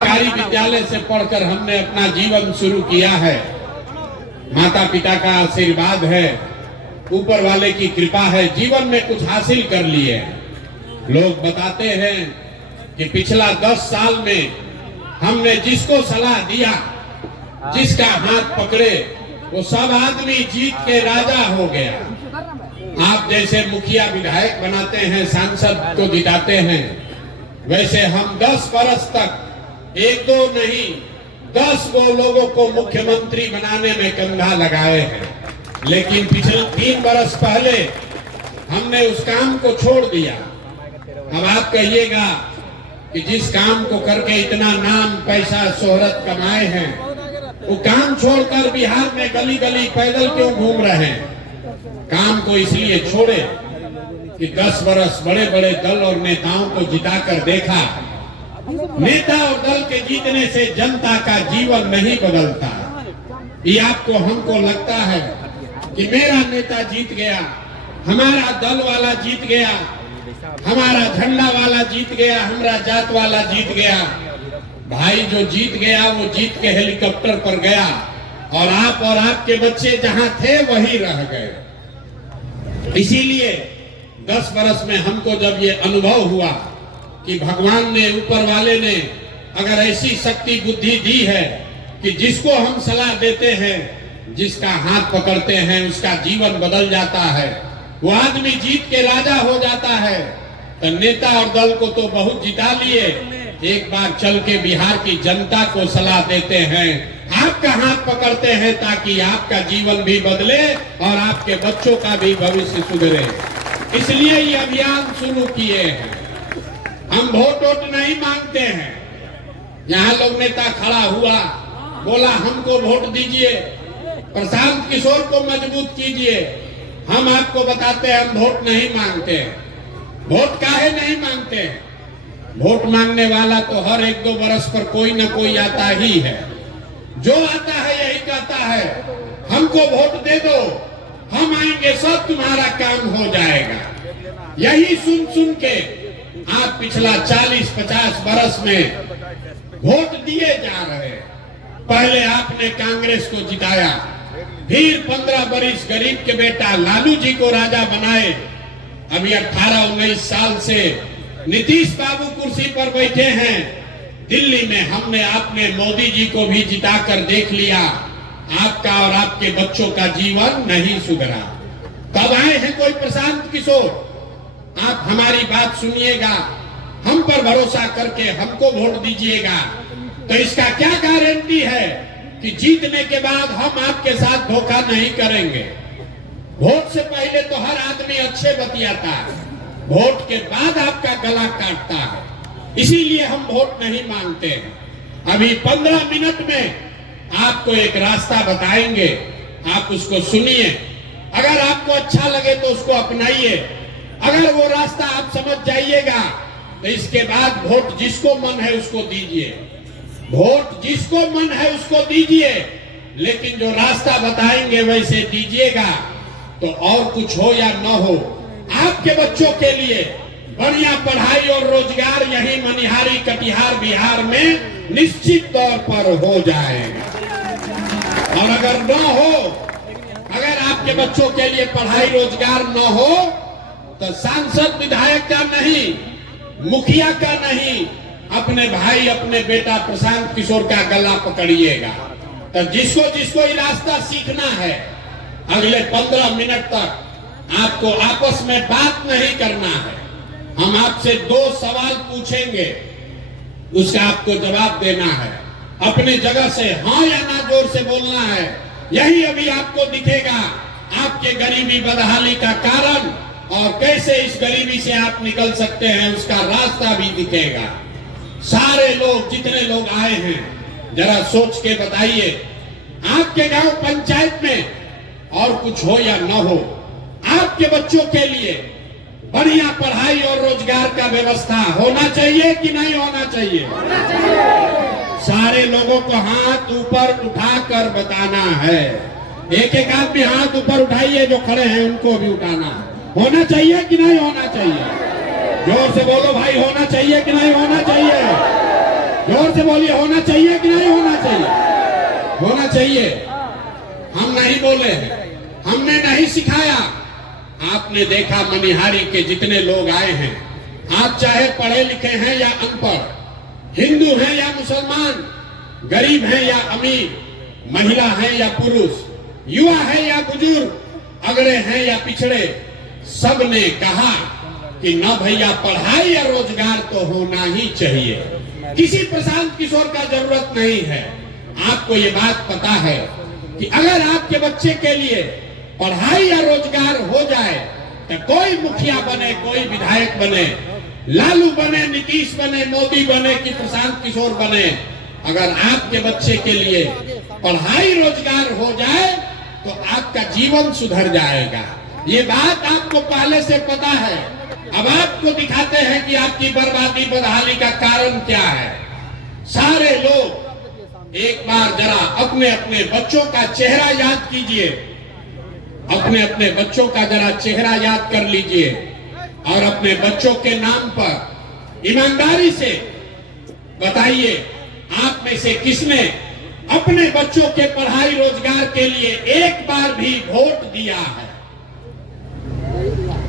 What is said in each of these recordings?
सरकारी विद्यालय से पढ़कर हमने अपना जीवन शुरू किया है। माता पिता का आशीर्वाद है, ऊपर वाले की कृपा है, जीवन में कुछ हासिल कर लिए। लोग बताते हैं कि पिछला 10 साल में हमने जिसको सलाह दिया, जिसका हाथ पकड़े, वो सब आदमी जीत के राजा हो गया। आप जैसे मुखिया विधायक बनाते हैं, सांसद को जिताते हैं, वैसे हम 10 वर्ष तक एक दो नहीं 10 गो लोगों को मुख्यमंत्री बनाने में कंधा लगाए हैं। लेकिन पिछले 3 वर्ष पहले हमने उस काम को छोड़ दिया। अब आप कहिएगा कि जिस काम को करके इतना नाम पैसा शोहरत कमाए हैं, वो काम छोड़कर बिहार में गली गली पैदल क्यों घूम रहे हैं? काम को इसलिए छोड़े कि 10 वर्ष बड़े बड़े दल और नेताओं को जिताकर देखा। नेता और दल के जीतने से जनता का जीवन नहीं बदलता। ये आपको हमको लगता है कि मेरा नेता जीत गया, हमारा दल वाला जीत गया, हमारा झंडा वाला जीत गया, हमारा जात वाला जीत गया। भाई जो जीत गया वो जीत के हेलीकॉप्टर पर गया और आप और आपके बच्चे जहां थे वहीं रह गए। इसीलिए 10 वर्ष में हमको जब ये अनुभव हुआ कि भगवान ने, ऊपर वाले ने अगर ऐसी शक्ति बुद्धि दी है कि जिसको हम सलाह देते हैं, जिसका हाथ पकड़ते हैं, उसका जीवन बदल जाता है, वो आदमी जीत के राजा हो जाता है। तो नेता और दल को तो बहुत जिता लिए, एक बार चल के बिहार की जनता को सलाह देते हैं, आपका हाथ पकड़ते हैं ताकि आपका जीवन भी बदले और आपके बच्चों का भी भविष्य सुधरे। इसलिए ये अभियान शुरू किए हैं। हम वोट नहीं मांगते हैं। यहाँ लोग नेता खड़ा हुआ, बोला हमको वोट दीजिए, प्रशांत किशोर को मजबूत कीजिए। हम आपको बताते हैं हम वोट नहीं मांगते हैं। वोट काहे नहीं मांगते हैं? वोट मांगने वाला तो हर 1-2 वर्ष पर कोई न कोई आता ही है। जो आता है यही कहता है हमको वोट दे दो, हम आएंगे, सब तुम्हारा काम हो जाएगा। यही सुन सुन के आप पिछला 40-50 वर्ष में वोट दिए जा रहे हैं। पहले आपने कांग्रेस को जिताया, फिर 15 वर्ष गरीब के बेटा लालू जी को राजा बनाए। अभी 18-19 साल से नीतीश बाबू कुर्सी पर बैठे हैं। दिल्ली में हमने आपने मोदी जी को भी जिताकर देख लिया, आपका और आपके बच्चों का जीवन नहीं सुधरा। कब आए हैं कोई प्रशांत किशोर? आप हमारी बात सुनिएगा, हम पर भरोसा करके हमको वोट दीजिएगा। तो इसका क्या गारंटी है कि जीतने के बाद हम आपके साथ धोखा नहीं करेंगे? वोट से पहले तो हर आदमी अच्छे बतियाता है, वोट के बाद आपका गला काटता है। इसीलिए हम वोट नहीं मांगते हैं। अभी 15 मिनट में आपको एक रास्ता बताएंगे, आप उसको सुनिए। अगर आपको अच्छा लगे तो उसको अपनाइए। अगर वो रास्ता आप समझ जाइएगा तो इसके बाद वोट जिसको मन है उसको दीजिए। वोट जिसको मन है उसको दीजिए, लेकिन जो रास्ता बताएंगे वैसे दीजिएगा। तो और कुछ हो या न हो, आपके बच्चों के लिए बढ़िया पढ़ाई और रोजगार यही मनिहारी कटिहार बिहार में निश्चित तौर पर हो जाएगा। और अगर न हो, अगर आपके बच्चों के लिए पढ़ाई रोजगार न हो, तो सांसद विधायक का नहीं, मुखिया का नहीं, अपने भाई अपने बेटा प्रशांत किशोर का गला पकड़िएगा। तो जिसको जिसको ये रास्ता सीखना है, अगले 15 मिनट तक आपको आपस में बात नहीं करना है। हम आपसे 2 सवाल पूछेंगे, उसका आपको जवाब देना है। अपने जगह से हाँ या ना जोर से बोलना है। यही अभी आपको दिखेगा आपके गरीबी बदहाली का कारण, और कैसे इस गरीबी से आप निकल सकते हैं उसका रास्ता भी दिखेगा। सारे लोग, जितने लोग आए हैं, जरा सोच के बताइए, आपके गांव पंचायत में और कुछ हो या न हो, आपके बच्चों के लिए बढ़िया पढ़ाई और रोजगार का व्यवस्था होना चाहिए कि नहीं होना चाहिए? सारे लोगों को हाथ ऊपर उठाकर बताना है। एक एक आदमी हाथ ऊपर उठाइए, जो खड़े हैं उनको भी उठाना है। होना चाहिए कि नहीं होना चाहिए? जोर से बोलो भाई, होना चाहिए कि नहीं होना चाहिए? जोर से बोलिए, होना चाहिए कि नहीं होना चाहिए? होना चाहिए। हम नहीं बोले, हमने नहीं सिखाया। आपने देखा मनिहारी के जितने लोग आए हैं, आप चाहे पढ़े लिखे हैं या अनपढ़, हिंदू हैं या मुसलमान, गरीब हैं या अमीर, महिला हैं या पुरुष, युवा है या बुजुर्ग, अगड़े हैं या पिछड़े, सब ने कहा कि न भैया पढ़ाई या रोजगार तो होना ही चाहिए। किसी प्रशांत किशोर का जरूरत नहीं है। आपको ये बात पता है कि अगर आपके बच्चे के लिए पढ़ाई या रोजगार हो जाए तो कोई मुखिया बने, कोई विधायक बने, लालू बने, नीतीश बने, मोदी बने कि प्रशांत किशोर बने, अगर आपके बच्चे के लिए पढ़ाई रोजगार हो जाए तो आपका जीवन सुधर जाएगा। ये बात आपको पहले से पता है। अब आपको दिखाते हैं कि आपकी बर्बादी बदहाली का कारण क्या है। सारे लोग एक बार जरा अपने अपने बच्चों का चेहरा याद कीजिए, अपने अपने बच्चों का जरा चेहरा याद कर लीजिए और अपने बच्चों के नाम पर ईमानदारी से बताइए, आप में से किसने अपने बच्चों के पढ़ाई रोजगार के लिए एक बार भी वोट दिया है?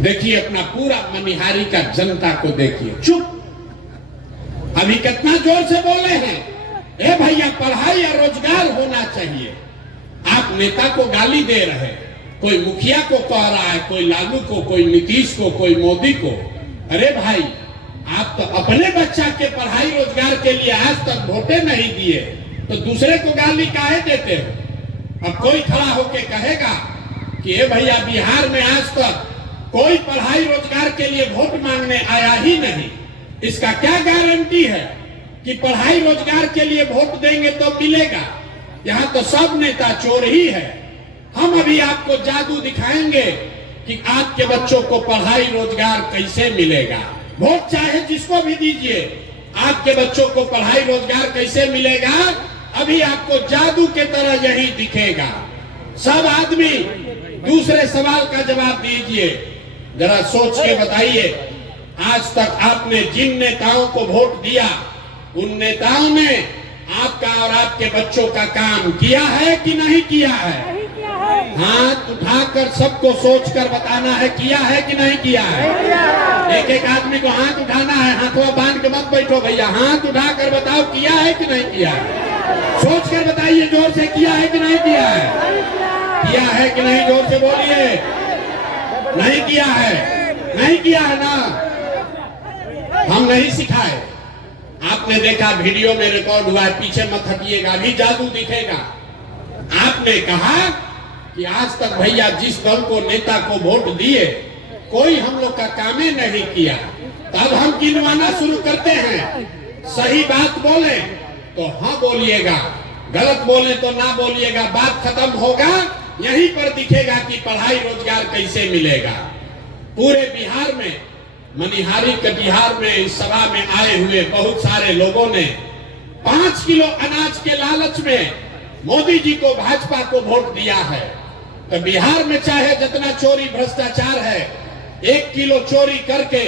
देखिए अपना पूरा मनिहारी का जनता को देखिए। चुप, अभी कितना जोर से बोले हैं, ए भैया पढ़ाई या रोजगार होना चाहिए। आप नेता को गाली दे रहे हैं, कोई मुखिया को कह रहा है, कोई लालू को, कोई नीतीश को, कोई मोदी को। अरे भाई, आप तो अपने बच्चा के पढ़ाई रोजगार के लिए आज तक वोटे नहीं दिए, तो दूसरे को गाली काहे देते हो? अब कोई खड़ा होके कहेगा कि ए भैया बिहार में आज तक कोई पढ़ाई रोजगार के लिए वोट मांगने आया ही नहीं, इसका क्या गारंटी है कि पढ़ाई रोजगार के लिए वोट देंगे तो मिलेगा? यहाँ तो सब नेता चोर ही है। हम अभी आपको जादू दिखाएंगे कि आपके बच्चों को पढ़ाई रोजगार कैसे मिलेगा। वोट चाहे जिसको भी दीजिए, आपके बच्चों को पढ़ाई रोजगार कैसे मिलेगा, अभी आपको जादू के तरह यही दिखेगा। सब आदमी दूसरे सवाल का जवाब दीजिए, जरा सोच के बताइए, आज तक आपने जिन नेताओं को वोट दिया, उन नेताओं ने आपका और आपके बच्चों का काम किया है कि नहीं किया है? हाथ उठाकर सबको सोचकर बताना है, किया है कि नहीं किया है? एक एक आदमी को हाथ उठाना है, हाथों बांध के मत बैठो भैया, हाथ उठाकर बताओ किया है कि नहीं किया है? सोच कर बताइए जोर से, किया है कि नहीं किया है? किया है कि नहीं? जोर से बोलिए। नहीं किया है, नहीं किया है ना? हम नहीं सिखाए। आपने देखा वीडियो में रिकॉर्ड हुआ है, पीछे मत हटिएगा, अभी जादू दिखेगा। आपने कहा कि आज तक भैया जिस दल को नेता को वोट दिए, कोई हम लोग का काम ही नहीं किया। तब हम गिनवाना शुरू करते हैं। सही बात बोले तो हाँ बोलिएगा, गलत बोले तो ना बोलिएगा। बात खत्म होगा, यहीं पर दिखेगा कि पढ़ाई रोजगार कैसे मिलेगा। पूरे बिहार में, मनिहारी कटिहार में इस सभा में आए हुए बहुत सारे लोगों ने 5 किलो अनाज के लालच में मोदी जी को, भाजपा को वोट दिया है। तो बिहार में चाहे जितना चोरी भ्रष्टाचार है, 1 किलो चोरी करके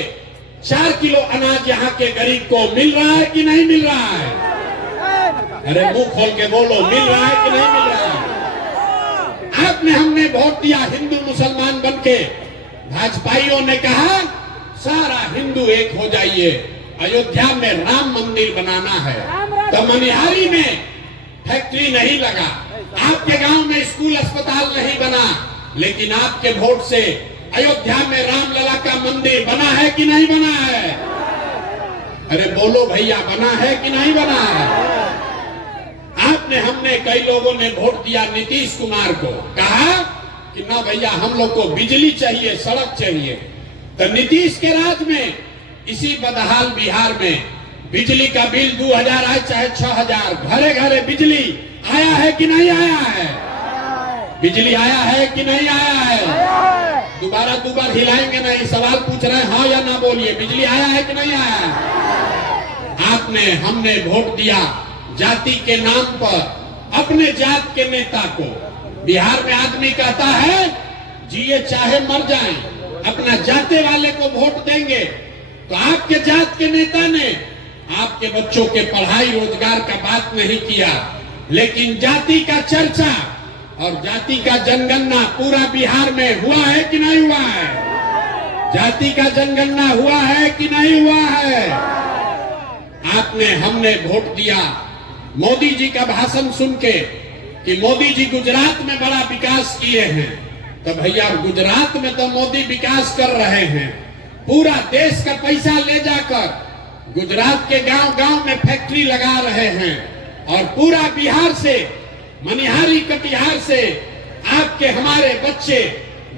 4 किलो अनाज यहाँ के गरीब को मिल रहा है कि नहीं मिल रहा है? अरे मुंह खोल के बोलो, मिल रहा है कि नहीं मिल रहा है? आपने, हमने वोट दिया हिंदू मुसलमान बनके, भाजपाइयों ने कहा सारा हिंदू एक हो जाइए, अयोध्या में राम मंदिर बनाना है। तो मनिहारी में फैक्ट्री नहीं लगा, आपके गांव में स्कूल अस्पताल नहीं बना, लेकिन आपके वोट से अयोध्या में रामलला का मंदिर बना है कि नहीं बना है? अरे बोलो भैया, बना है कि नहीं बना है? आपने, हमने, कई लोगों ने वोट दिया नीतीश कुमार को, कहा कि ना भैया हम लोग को बिजली चाहिए, सड़क चाहिए। तो नीतीश के राज में इसी बदहाल बिहार में बिजली का बिल 2000 आए चाहे 6000, घरे घरे बिजली आया है कि नहीं आया है? बिजली आया है कि नहीं आया है? दोबारा दोबारा हिलाएंगे नहीं, सवाल पूछ रहे हैं, हाँ या ना बोलिए, बिजली आया है कि नहीं आया है? आपने, हमने वोट दिया जाति के नाम पर अपने जात के नेता को। बिहार में आदमी कहता है जिए चाहे मर जाएं, अपना जाते वाले को वोट देंगे। तो आपके जात के नेता ने आपके बच्चों के पढ़ाई रोजगार का बात नहीं किया, लेकिन जाति का चर्चा और जाति का जनगणना पूरा बिहार में हुआ है कि नहीं हुआ है? जाति का जनगणना हुआ है कि नहीं हुआ है? हमने वोट दिया मोदी जी का भाषण सुन के कि मोदी जी गुजरात में बड़ा विकास किए हैं, तो भैया गुजरात में तो मोदी विकास कर रहे हैं, पूरा देश का पैसा ले जाकर गुजरात के गांव-गांव में फैक्ट्री लगा रहे हैं और पूरा बिहार से, मनिहारी कटिहार से आपके हमारे बच्चे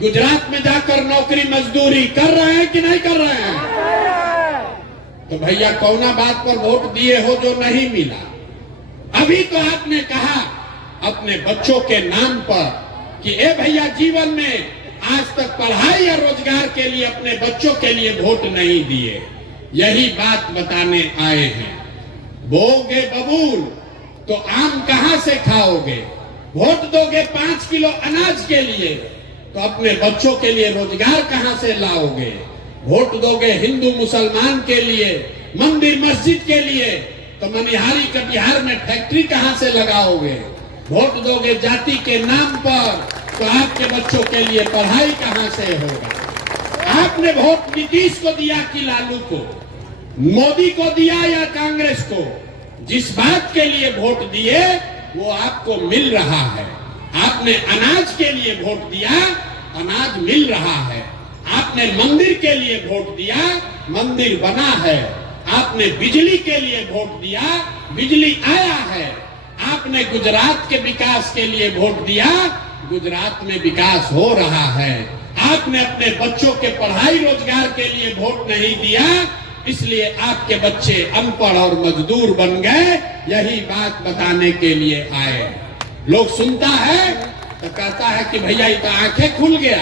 गुजरात में जाकर नौकरी मजदूरी कर रहे हैं कि नहीं कर रहे हैं? तो भैया कौना बात पर वोट दिए हो जो नहीं मिला? अभी तो आपने कहा अपने बच्चों के नाम पर कि ए भैया जीवन में आज तक पढ़ाई या रोजगार के लिए अपने बच्चों के लिए वोट नहीं दिए। यही बात बताने आए हैं। बोगे बबूल तो आम कहां से खाओगे? वोट दोगे 5 किलो अनाज के लिए तो अपने बच्चों के लिए रोजगार कहां से लाओगे? वोट दोगे हिंदू मुसलमान के लिए, मंदिर मस्जिद के लिए तो मनिहारी कटिहार में फैक्ट्री कहां से लगाओगे? वोट दोगे जाति के नाम पर तो आपके बच्चों के लिए पढ़ाई कहां से होगा? आपने वोट नीतीश को दिया कि लालू को, मोदी को दिया या कांग्रेस को? जिस बात के लिए वोट दिए वो आपको मिल रहा है। आपने अनाज के लिए वोट दिया, अनाज मिल रहा है। आपने मंदिर के लिए वोट दिया, मंदिर बना है। आपने बिजली के लिए वोट दिया, बिजली आया है। आपने गुजरात के विकास के लिए वोट दिया, गुजरात में विकास हो रहा है। आपने अपने बच्चों के पढ़ाई रोजगार के लिए वोट नहीं दिया, इसलिए आपके बच्चे अनपढ़ और मजदूर बन गए। यही बात बताने के लिए आए। लोग सुनता है तो कहता है कि भैया ये तो आंखें खुल गया,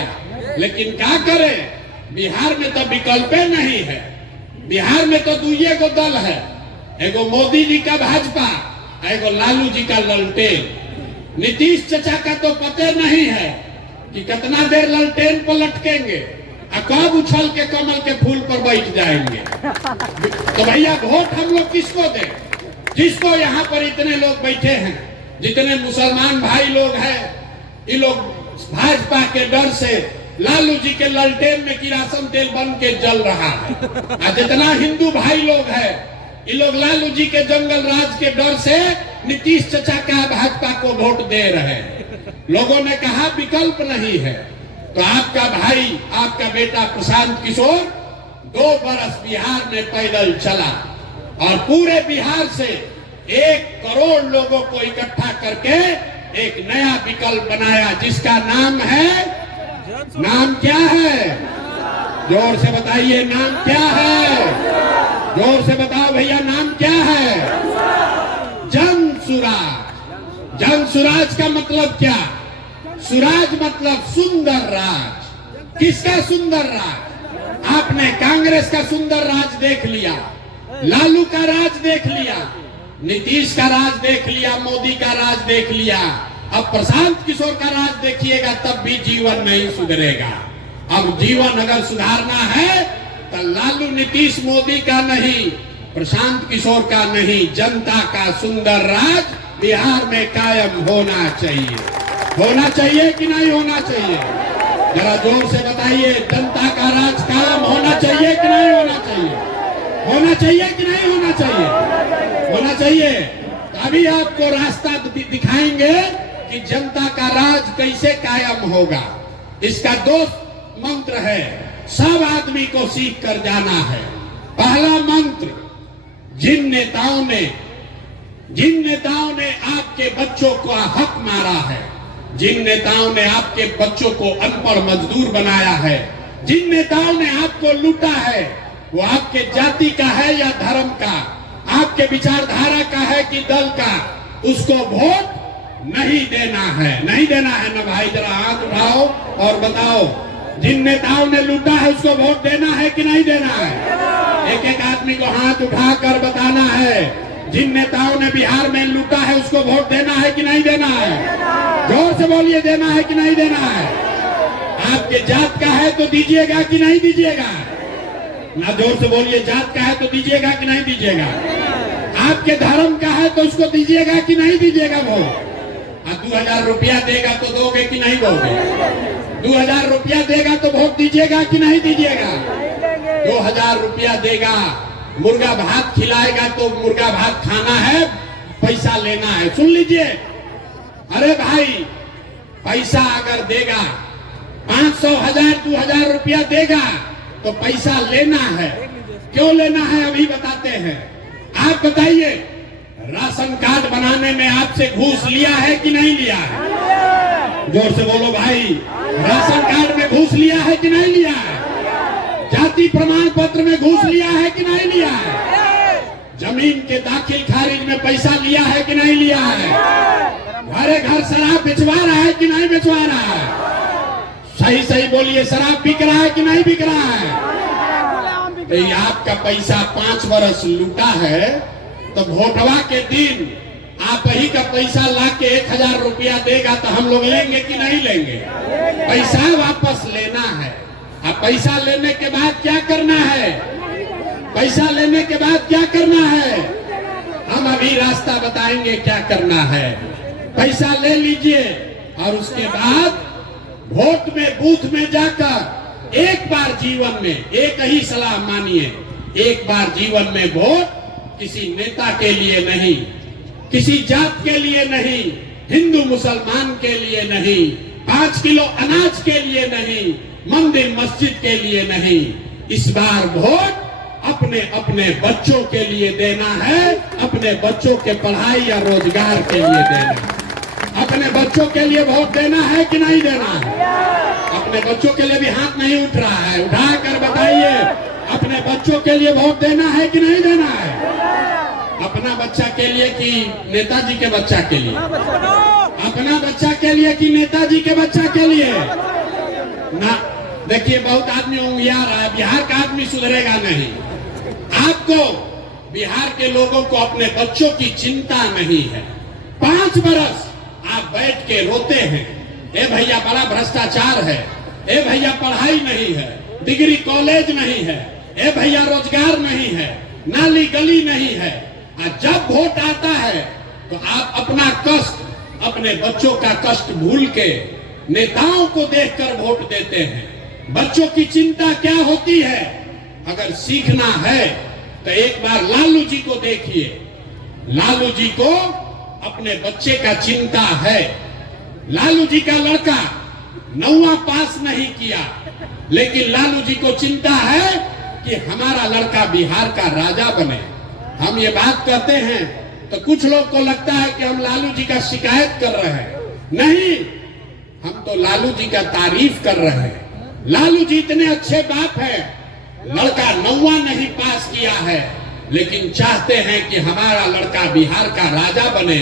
लेकिन क्या करें? बिहार में तो विकल्प नहीं है। बिहार में तो दुइये को दल है, एगो मोदी जी का भाजपा, एगो लालू जी का ललटेन। नीतीश चचा का तो पता नहीं है कि कितना देर ललटेन पर लटकेंगे और कब उछल के कमल के फूल पर बैठ जाएंगे। तो भैया वोट हम लोग किसको दें? जिसको यहाँ पर इतने लोग बैठे हैं, जितने मुसलमान भाई लोग हैं, ये लोग भाजपा के डर से लालू जी के ललटेन में किरासन तेल बन के जल रहा है। और जितना हिंदू भाई लोग हैं, ये लोग लालू जी के जंगल राज के डर से नीतीश चचा का भाजपा को वोट दे रहे हैं। लोगों ने कहा विकल्प नहीं है, तो आपका भाई, आपका बेटा प्रशांत किशोर 2 बरस बिहार में पैदल चला और पूरे बिहार से 1 करोड़ लोगों को इकट्ठा करके एक नया विकल्प बनाया, जिसका नाम है, नाम क्या है? जोर से बताइए, नाम क्या है? जोर से बताओ भैया, नाम क्या है? जन सुराज। जन सुराज का मतलब क्या? सुराज मतलब सुंदर राज। किसका सुंदर राज? आपने कांग्रेस का सुंदर राज देख लिया, लालू का राज देख लिया, नीतीश का राज देख लिया, मोदी का राज देख लिया। अब प्रशांत किशोर का राज देखिएगा, तब भी जीवन नहीं सुधरेगा। अब जीवन अगर सुधारना है तो लालू नीतीश मोदी का नहीं, प्रशांत किशोर का नहीं, जनता का सुंदर राज बिहार में कायम होना चाहिए। होना चाहिए कि नहीं होना चाहिए? जरा जोर से बताइए, जनता का राज कायम होना चाहिए कि नहीं होना चाहिए? होना चाहिए कि नहीं होना चाहिए? होना चाहिए। अभी आपको रास्ता दिखाएंगे कि जनता का राज कैसे कायम होगा। इसका 2 मंत्र है, सब आदमी को सीख कर जाना है। पहला मंत्र, जिन नेताओं ने आपके बच्चों को हक मारा है, जिन नेताओं ने आपके बच्चों को अनपढ़ मजदूर बनाया है, जिन नेताओं ने आपको लूटा है, वो आपके जाति का है या धर्म का, आपके विचारधारा का है कि दल का, उसको वोट नहीं देना है। नहीं देना है ना भाई? जरा हाथ उठाओ और बताओ, जिन नेताओं ने लूटा है उसको वोट देना है कि नहीं देना है? एक एक आदमी को हाथ उठाकर बताना है, जिन नेताओं ने बिहार में लूटा है उसको वोट देना है कि नहीं देना है? जोर से बोलिए, देना है कि नहीं देना है? आपके जात का है तो दीजिएगा कि नहीं दीजिएगा? ना जोर से बोलिए, जात का है तो दीजिएगा कि नहीं दीजिएगा? आपके धर्म का है तो उसको दीजिएगा कि नहीं दीजिएगा वोट? 2000 रुपया देगा तो दोगे कि नहीं दोगे? 2000 रुपया देगा तो वोट दीजिएगा कि नहीं दीजिएगा? 2000 रुपया देगा, मुर्गा भात खिलाएगा तो मुर्गा भात खाना है, पैसा लेना है। सुन लीजिए, अरे भाई पैसा अगर देगा 500, 1000, 2000 रुपया देगा तो पैसा लेना है। क्यों लेना है अभी बताते हैं। आप बताइए, राशन कार्ड बनाने में आपसे घूस लिया है कि नहीं लिया है? जोर से बोलो भाई, राशन कार्ड में घूस लिया है कि नहीं लिया है? जाति प्रमाण पत्र में घूस लिया है कि नहीं लिया है? जमीन के दाखिल खारिज में पैसा लिया है कि नहीं लिया है? घरे घर शराब बेचवा रहा है कि नहीं बेचवा रहा है? सही सही बोलिए, शराब बिक रहा है कि नहीं बिक रहा है? तो ये आपका पैसा 5 बरस लूटा है, तो वोटवा के दिन आप ही का पैसा लाके 1000 रुपया देगा तो हम लोग लेंगे कि नहीं लेंगे? पैसा वापस लेना है। अब पैसा लेने के बाद क्या करना है? पैसा लेने के बाद क्या करना है? हम अभी रास्ता बताएंगे क्या करना है। पैसा ले लीजिए और उसके बाद वोट में, बूथ में जाकर एक बार जीवन में, एक ही सलाह मानिए, एक बार जीवन में वोट किसी नेता के लिए नहीं, किसी जात के लिए नहीं, हिंदू मुसलमान के लिए नहीं, 5 किलो अनाज के लिए नहीं, मंदिर मस्जिद के लिए नहीं। इस बार वोट अपने अपने बच्चों के लिए देना है, अपने बच्चों के पढ़ाई या रोजगार के लिए देना है। अपने बच्चों के लिए वोट देना है कि नहीं देना है? अपने बच्चों के लिए भी हाथ नहीं उठ रहा है, उठा कर बताइए, अपने बच्चों के लिए वोट देना है कि नहीं देना है? अपना बच्चा के लिए कि नेताजी के बच्चा के लिए? अपना बच्चा के लिए कि नेताजी के बच्चा के लिए? ना, देखिए बहुत आदमी उंगिया रहा है, बिहार का आदमी सुधरेगा नहीं। आपको, बिहार के लोगों को अपने बच्चों की चिंता नहीं है। 5 बरस आप बैठ के रोते हैं, ए भैया बड़ा भ्रष्टाचार है, ए भैया पढ़ाई नहीं है, डिग्री कॉलेज नहीं है, ए भैया रोजगार नहीं है, नाली गली नहीं है। और जब वोट आता है तो आप अपना कष्ट, अपने बच्चों का कष्ट भूल के नेताओं को देखकर वोट देते हैं। बच्चों की चिंता क्या होती है? अगर सीखना है तो एक बार लालू जी को देखिए। लालू जी को अपने बच्चे का चिंता है। लालू जी का लड़का 9वां पास नहीं किया, लेकिन लालू जी को चिंता है कि हमारा लड़का बिहार का राजा बने। हम ये बात कहते हैं तो कुछ लोग को लगता है कि हम लालू जी का शिकायत कर रहे हैं। नहीं, हम तो लालू जी का तारीफ कर रहे हैं। लालू जी इतने अच्छे बाप हैं, लड़का 9वां नहीं पास किया है, लेकिन चाहते हैं कि हमारा लड़का बिहार का राजा बने।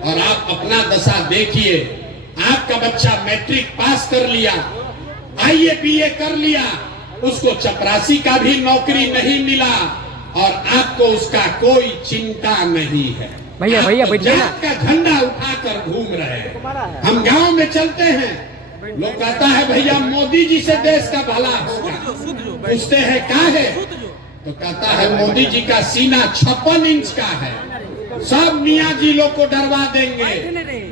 और आप अपना दशा देखिए, आपका बच्चा मैट्रिक पास कर लिया, IAPA कर लिया, उसको चपरासी का भी नौकरी नहीं मिला और आपको उसका कोई चिंता नहीं है। भैया भैया जात का झंडा उठाकर घूम रहे हैं। हम गांव में चलते हैं, लोग कहता है भैया मोदी जी से देश का भला होगा। पूछते हैं क्या है, तो कहता है मोदी जी का सीना 56 इंच का है, सब मियाँ जी लोग को डरवा देंगे,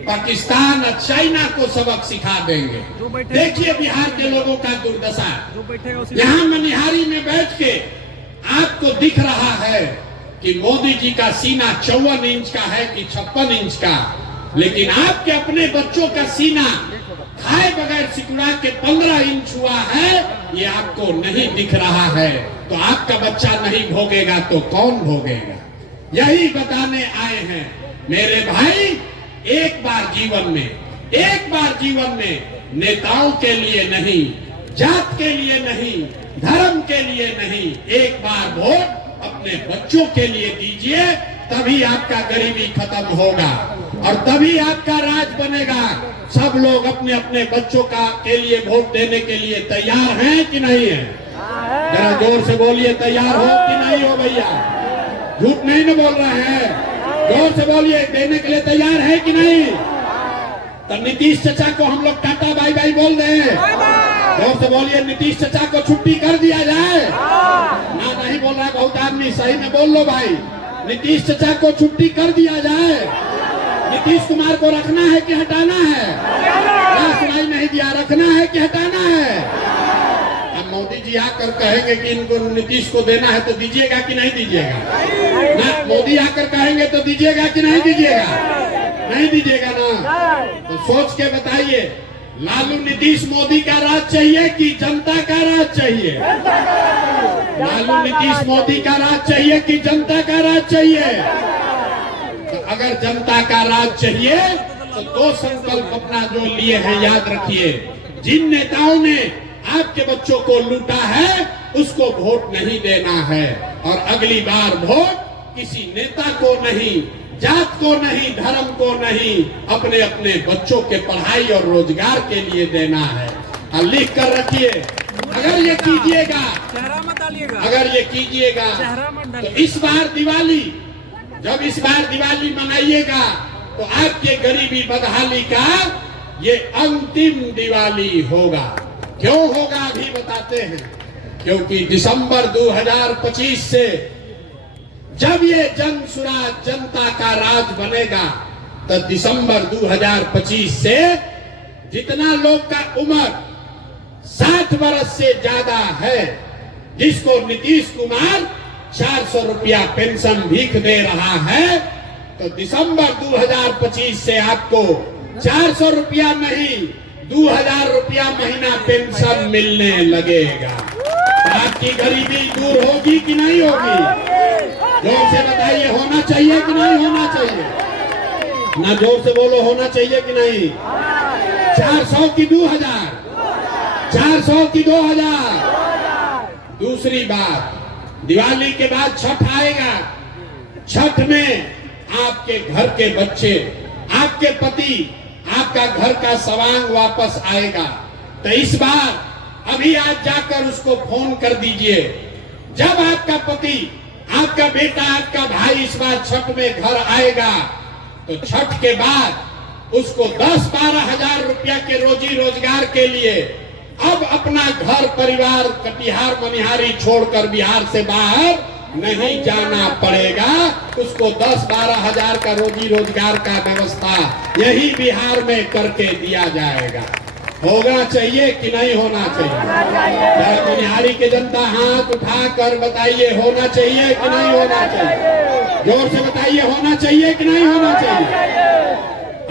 पाकिस्तान और चाइना को सबक सिखा देंगे। देखिए बिहार के लोगों का दुर्दशा। यहाँ मनिहारी में बैठ के आपको दिख रहा है कि मोदी जी का सीना 54 इंच का है कि 56 इंच का, लेकिन आपके अपने बच्चों का सीना खाए बगैर सिकुड़ा के 15 इंच हुआ है, ये आपको नहीं दिख रहा है। तो आपका बच्चा नहीं भोगेगा तो कौन भोगेगा? यही बताने आए हैं मेरे भाई। एक बार जीवन में नेताओं के लिए नहीं, जात के लिए नहीं, धर्म के लिए नहीं, एक बार वोट अपने बच्चों के लिए दीजिए, तभी आपका गरीबी खत्म होगा और तभी आपका राज बनेगा। सब लोग अपने अपने बच्चों के लिए वोट देने के लिए तैयार हैं कि नहीं है? जरा जोर से बोलिए, तैयार हो कि नहीं हो भैया? झूठ नहीं न बोल रहे हैं, जोर से बोलिए, देने के लिए तैयार है कि नहीं? तो नीतीश चाचा को हम लोग टाटा बाय बाय बोल दें। जोर से बोलिए, नीतीश चाचा को छुट्टी कर दिया जाए ना? नहीं बोल रहा है बहुत आदमी, सही में बोल लो भाई, नीतीश चाचा को छुट्टी कर दिया जाए। नीतीश कुमार को रखना है कि हटाना है? सुनाई नहीं दिया, रखना है कि हटाना है? अब मोदी जी आकर कहेंगे कि इनको नीतीश को देना है तो दीजिएगा कि नहीं दीजिएगा? ना, मोदी आकर कहेंगे तो दीजिएगा कि नहीं दीजिएगा? नहीं दीजिएगा ना। तो सोच के बताइए, लालू नीतीश मोदी का राज चाहिए कि जनता का राज चाहिए? लालू नीतीश मोदी का राज चाहिए कि जनता का राज चाहिए? तो अगर जनता का राज चाहिए तो दो संकल्प अपना जो लिए हैं याद रखिए। जिन नेताओं ने आपके बच्चों को लूटा है उसको वोट नहीं देना है, और अगली बार वोट किसी नेता को नहीं, जात को नहीं, धर्म को नहीं, अपने अपने बच्चों के पढ़ाई और रोजगार के लिए देना है। और लिख कर रखिए, अगर ये कीजिएगा, अगर ये कीजिएगा तो इस बार दिवाली, जब इस बार दिवाली मनाइएगा तो आपके गरीबी बदहाली का ये अंतिम दिवाली होगा। क्यों होगा अभी बताते हैं। क्योंकि दिसंबर 2025 से जब ये जन सुराज, जनता का राज बनेगा, तो दिसंबर 2025 से जितना लोग का उम्र 60 वर्ष से ज्यादा है, जिसको नीतीश कुमार 400 रुपया पेंशन भीख दे रहा है, तो दिसंबर 2025 से आपको 400 रुपया नहीं 2000 रुपया महीना पेंशन मिलने लगेगा। तो आपकी गरीबी दूर होगी कि नहीं होगी? जोर से बताइए, होना चाहिए कि नहीं होना चाहिए? ना जोर से बोलो, होना चाहिए कि नहीं? 400 की 2000, 400 की 2000। दूसरी बात, दिवाली के बाद छठ आएगा। छठ में आपके घर के बच्चे, आपके पति, आपका घर का सवांग वापस आएगा। तो इस बार अभी आज जाकर उसको फोन कर दीजिए। जब आपका पति, आपका बेटा, आपका भाई इस बार छठ में घर आएगा, तो छठ के बाद उसको 10-12 हजार रुपया के रोजी रोजगार के लिए अब अपना घर परिवार कटिहार मनिहारी छोड़कर बिहार से बाहर नहीं जाना पड़ेगा। उसको 10-12 हजार का रोजी रोजगार का व्यवस्था यही बिहार में करके दिया जाएगा। होना चाहिए कि नहीं होना चाहिए? मनिहारी के जनता हाथ उठाकर बताइए, होना चाहिए कि नहीं होना चाहिए? जोर से बताइए, होना चाहिए कि नहीं होना चाहिए?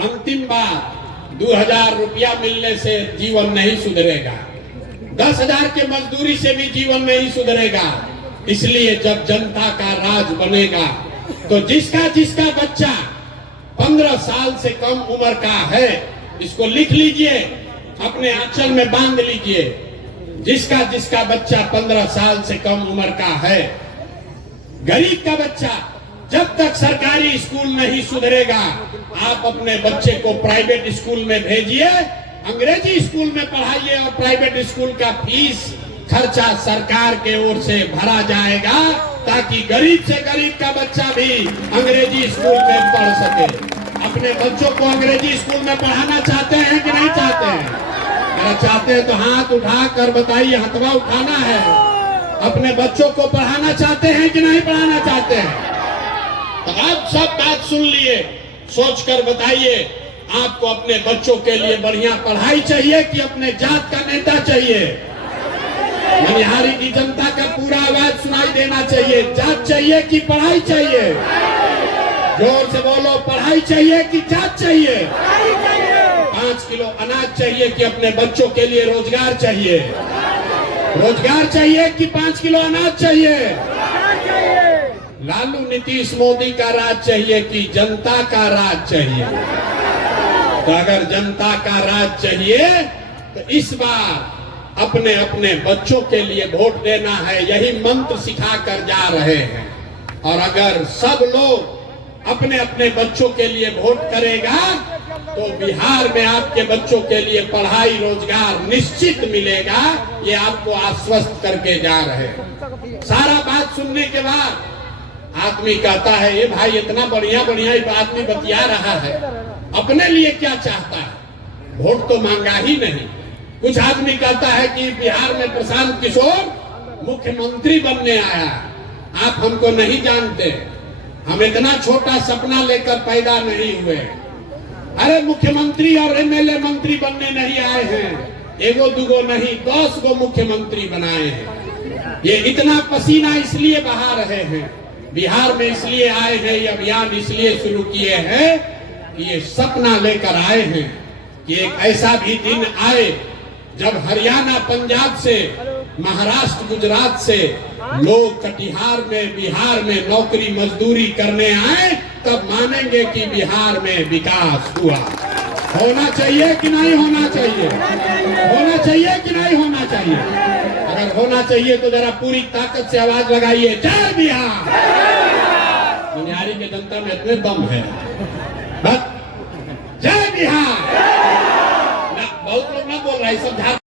अंतिम बात, 2000 रुपया मिलने से जीवन नहीं सुधरेगा, 10,000 के मजदूरी से भी जीवन नहीं सुधरेगा। इसलिए जब जनता का राज बनेगा तो जिसका जिसका बच्चा 15 साल से कम उम्र का है, इसको लिख लीजिए, अपने आंचल में बांध लीजिए। जिसका जिसका बच्चा 15 साल से कम उम्र का है, गरीब का बच्चा, जब तक सरकारी स्कूल नहीं सुधरेगा, आप अपने बच्चे को प्राइवेट स्कूल में भेजिए, अंग्रेजी स्कूल में पढ़ाइए, और प्राइवेट स्कूल का फीस खर्चा सरकार के ओर से भरा जाएगा, ताकि गरीब से गरीब का बच्चा भी अंग्रेजी स्कूल में पढ़ सके। अपने बच्चों को अंग्रेजी स्कूल में पढ़ाना चाहते हैं कि नहीं चाहते हैं? अगर चाहते हैं तो हाथ उठाकर बताइए, हथवा उठाना है। अपने बच्चों को पढ़ाना चाहते हैं कि नहीं पढ़ाना चाहते हैं? तो आप सब बात सुन लिए, सोचकर बताइए, आपको अपने बच्चों के लिए बढ़िया पढ़ाई चाहिए कि अपने जात का नेता चाहिए? मनिहारी की जनता का पूरा आवाज सुनाई देना चाहिए। जात चाहिए कि पढ़ाई चाहिए? जोर से बोलो, पढ़ाई चाहिए कि जात चाहिए? 5 किलो अनाज चाहिए कि अपने बच्चों के लिए रोजगार चाहिए? रोजगार चाहिए कि 5 किलो अनाज चाहिए? लालू नीतीश मोदी का राज चाहिए कि जनता का राज चाहिए? तो अगर जनता का राज चाहिए तो इस बार अपने अपने बच्चों के लिए वोट देना है, यही मंत्र सिखा कर जा रहे हैं। और अगर सब लोग अपने अपने बच्चों के लिए वोट करेगा तो बिहार में आपके बच्चों के लिए पढ़ाई रोजगार निश्चित मिलेगा। ये आपको आश्वस्त करके जा रहे हैं। सारा बात सुनने के बाद आदमी कहता है, ये भाई इतना बढ़िया बढ़िया आदमी बतिया रहा है, अपने लिए क्या चाहता है? वोट तो मांगा ही नहीं। कुछ आदमी कहता है कि बिहार में प्रशांत किशोर मुख्यमंत्री बनने आया, आप हमको नहीं जानते, हम इतना छोटा सपना लेकर पैदा नहीं हुए। अरे मुख्यमंत्री और एमएलए मंत्री बनने नहीं आए हैं, एगो दुगो नहीं 10 गो मुख्यमंत्री बनाए हैं। ये इतना पसीना इसलिए बहा रहे हैं, बिहार में इसलिए आए हैं, ये अभियान इसलिए शुरू किए हैं कि ये सपना लेकर आए हैं कि एक ऐसा भी दिन आए जब हरियाणा, पंजाब से, महाराष्ट्र, गुजरात से लोग कटिहार में, बिहार में नौकरी मजदूरी करने आए, तब मानेंगे कि बिहार में विकास हुआ। होना चाहिए कि नहीं होना चाहिए? होना चाहिए कि नहीं होना चाहिए? अगर होना चाहिए तो जरा पूरी ताकत से आवाज लगाइए, जय बिहार। मनिहारी के जनता में इतने दम है, बस जय बिहार। बहुत लोग ना बोल रहे, सब